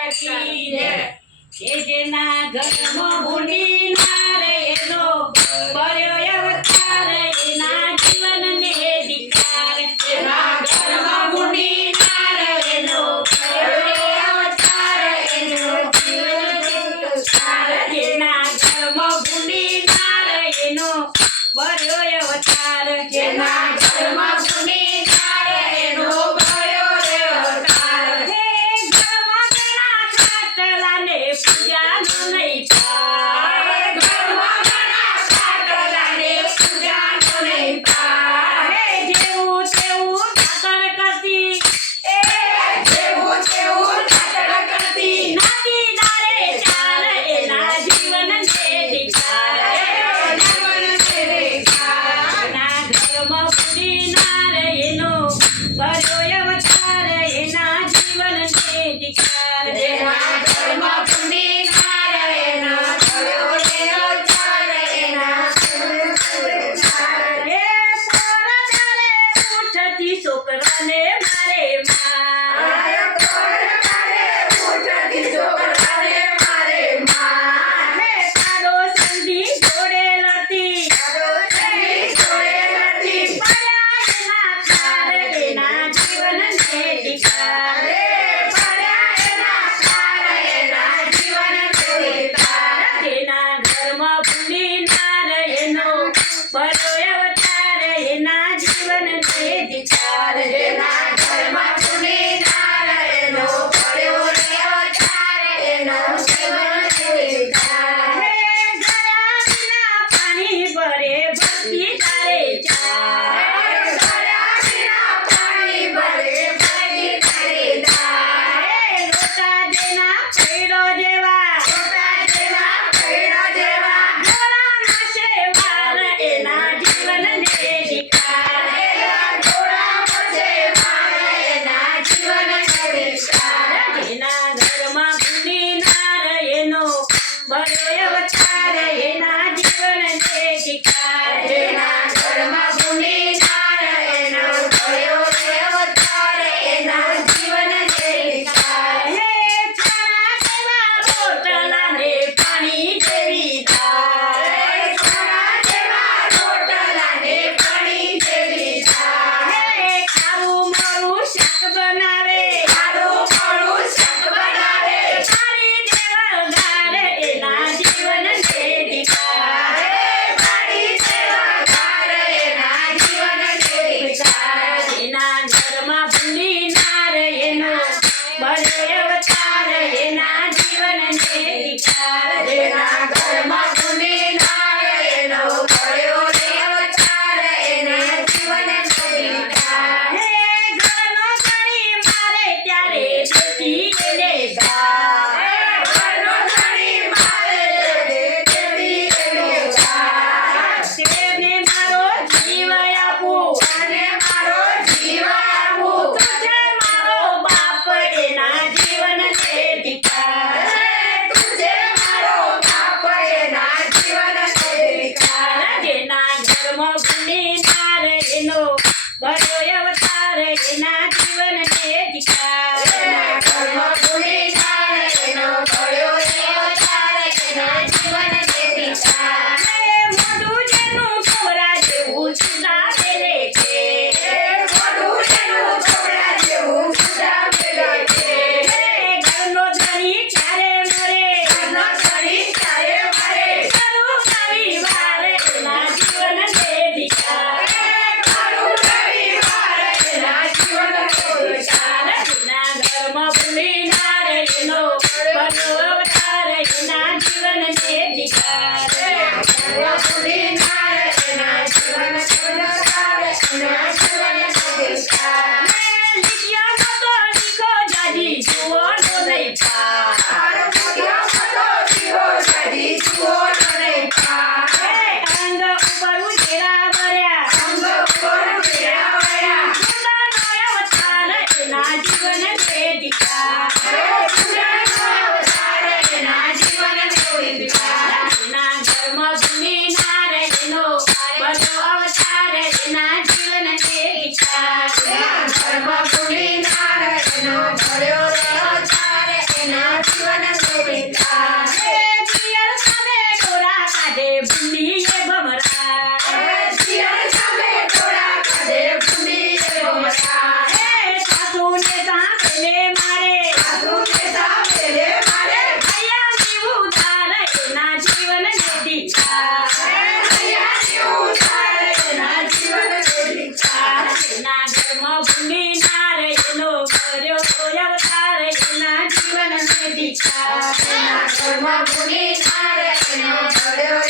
કી જય એ જેના ઘરમાં ભૂંડી ના રે એનો બળ્યો અવતાર એના જીવનને ધિક્કાર જેના ઘરમાં ભૂંડી ના રહે એનો બળ્યો અવતાર એનો જીવન ધિક્કાર. જેના ઘરમાં ભૂંડી ના રે એનો બળ્યો અવતાર જેના ઘરમાં ભૂંડી ના રહે એનો બળ્યો અવતાર. હે ઘરમાં ઘણા ખાટલાને પૂજાનો નહીં પાર. ઘરમાં ઘણા ખાટલાને પૂજાનો નહીં પાર. હે જેવું તેવું ઠાકર કરતી જેવું તેવું ઠાકર કરતી નાતી દારે ચાલ એના જીવનને ધિક્કાર. જીવન છે ધિક્કાર. એના ઘરમાં ભૂંડી ના રે એનો બળ્યો અવતાર એના જીવનને ધિક્કાર. જેના ઘરમાં ભૂંડી ના રહે એનો બળ્યો અવતાર એના જીવન ધિક્કાર. હે પોરા દાડે ઉઠતી છોકરાને મારે માં. હે તારો સંધી જોડે લડતી પડ્યા એના તાર એના જીવનને ધિક્કાર. જેના ઘરમાં ભૂંડી ના રે એનો બળ્યો અવતાર એના જીવનને ધિક્કાર. જેના ઘરમાં ભૂંડી ના રહે એનો બળ્યો અવતાર એનો જીવન ધિક્કાર. હે ગયા વિના પાણી ભરે ભક્તિ તારે ચાર. હે રોટા દેના પૈડો જેવા ગોળા નાશે વાર એના જીવનને ધિક્કાર. જેના ઘરમાં ભૂંડી ના રે એનો બળ્યો અવતાર એના જીવનને ધિક્કાર. જેના ઘરમાં ભૂંડી ના રહે એનો બળ્યો અવતાર એના જીવન ધિક્કાર. હે ચાણા જેવા વિચાર એના કર્મ ભૂલી ના રે એનો કર્યો